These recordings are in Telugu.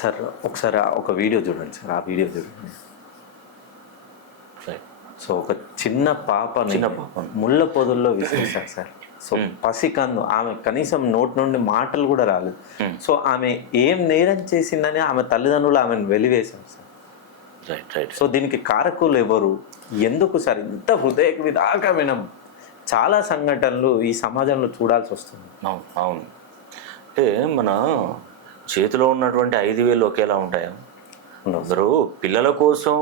సార్ ఒకసారి ఒక వీడియో చూడండి సార్, ఆ వీడియో చూడండి. సో ఒక చిన్న పాపని ముళ్ళ పొదల్లో విసిరేశారు సార్. సో పసికందు, ఆమె కనీసం నోటి నుండి మాటలు కూడా రాలేదు. సో ఆమె ఏం నేరం చేసిందని ఆమె తల్లిదండ్రులు ఆమెను వెలివేశారు సార్. సో దీనికి కారకులు ఎవరు, ఎందుకు సార్ ఇంత హృదయ విదాకమైన చాలా సంఘటనలు ఈ సమాజంలో చూడాల్సి వస్తుంది. అవును అవును. అంటే మన చేతిలో ఉన్నటువంటి 5,000 ఒకేలా ఉంటాయా? అందరూ పిల్లల కోసం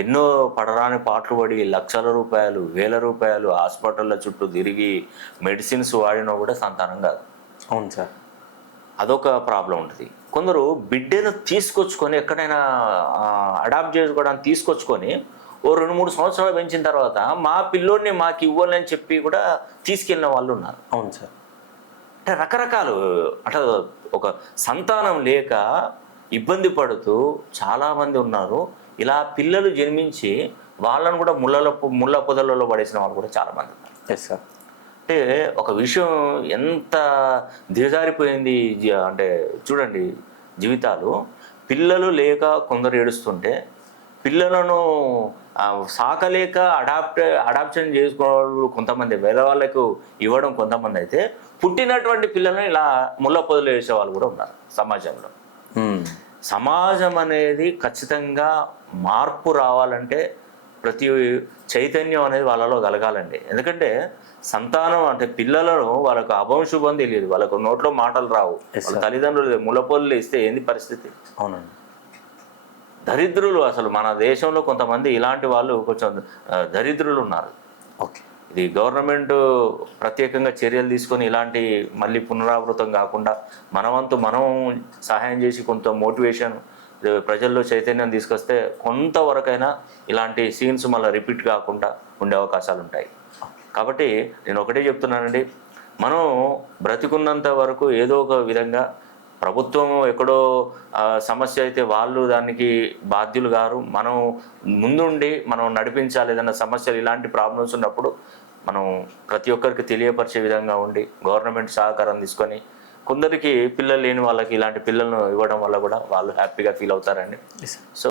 ఎన్నో పడరాని పాటలు పడి లక్షల రూపాయలు, వేల రూపాయలు హాస్పిటళ్ళ చుట్టూ తిరిగి మెడిసిన్స్ వాడినా కూడా సంతానం కాదు. అవును సార్. అదొక ప్రాబ్లం ఉంటుంది. కొందరు బిడ్డను తీసుకొచ్చుకొని ఎక్కడైనా అడాప్ట్ చేసుకోవడానికి తీసుకొచ్చుకొని ఓ 2-3 సంవత్సరాలు పెంచిన తర్వాత మా పిల్లోడిని మాకు ఇవ్వాలని చెప్పి కూడా తీసుకెళ్ళిన వాళ్ళు ఉన్నారు. అవును సార్. అంటే రకరకాలు, అంటే ఒక సంతానం లేక ఇబ్బంది పడుతూ చాలామంది ఉన్నారు. ఇలా పిల్లలు జన్మించి వాళ్ళను కూడా ముళ్ళ పొదలలో పడేసిన వాళ్ళు కూడా చాలామంది ఉన్నారు. Yes sir. అంటే ఒక విషయం ఎంత దిగజారిపోయింది అంటే చూడండి, జీవితాలు. పిల్లలు లేక కొందరు ఏడుస్తుంటే, పిల్లలను సాకలేక అడాప్షన్ చేసుకోవడం కొంతమంది, వేరే వాళ్ళకు ఇవ్వడం కొంతమంది అయితే, పుట్టినటువంటి పిల్లలను ఇలా ముళ్ళ పొదలు వేసే వాళ్ళు కూడా ఉన్నారు సమాజంలో. సమాజం అనేది ఖచ్చితంగా మార్పు రావాలంటే ప్రతి చైతన్యం అనేది వాళ్ళలో కలగాలండి. ఎందుకంటే సంతానం అంటే పిల్లలను వాళ్ళకు అభంశుభం తెలియదు, వాళ్ళకు నోట్లో మాటలు రావు, తల్లిదండ్రులు ముళ్ళపొదలు ఇస్తే ఏంది పరిస్థితి? అవునండి. దరిద్రులు అసలు మన దేశంలో కొంతమంది ఇలాంటి వాళ్ళు కొంచెం దరిద్రులు ఉన్నారు. ఓకే, ఇది గవర్నమెంట్ ప్రత్యేకంగా చర్యలు తీసుకొని ఇలాంటి మళ్ళీ పునరావృతం కాకుండా మనవంతు మనం సహాయం చేసి కొంత మోటివేషన్ ప్రజల్లో చైతన్యం తీసుకొస్తే కొంతవరకైనా ఇలాంటి సీన్స్ మళ్ళీ రిపీట్ కాకుండా ఉండే అవకాశాలు ఉంటాయి. కాబట్టి నేను ఒకటే చెప్తున్నానండి, మనం బ్రతికున్నంత వరకు ఏదో ఒక విధంగా ప్రభుత్వం ఎక్కడో సమస్య అయితే వాళ్ళు దానికి బాధ్యులు గారు, మనం ముందుండి మనం నడిపించాలి. ఏదైనా సమస్యలు ఇలాంటి ప్రాబ్లమ్స్ ఉన్నప్పుడు మనం ప్రతి ఒక్కరికి తెలియపరిచే విధంగా ఉండి గవర్నమెంట్ సహకారం తీసుకొని కొందరికి పిల్లలు లేని వాళ్ళకి ఇలాంటి పిల్లలను ఇవ్వడం వల్ల కూడా వాళ్ళు హ్యాపీగా ఫీల్ అవుతారండి. సో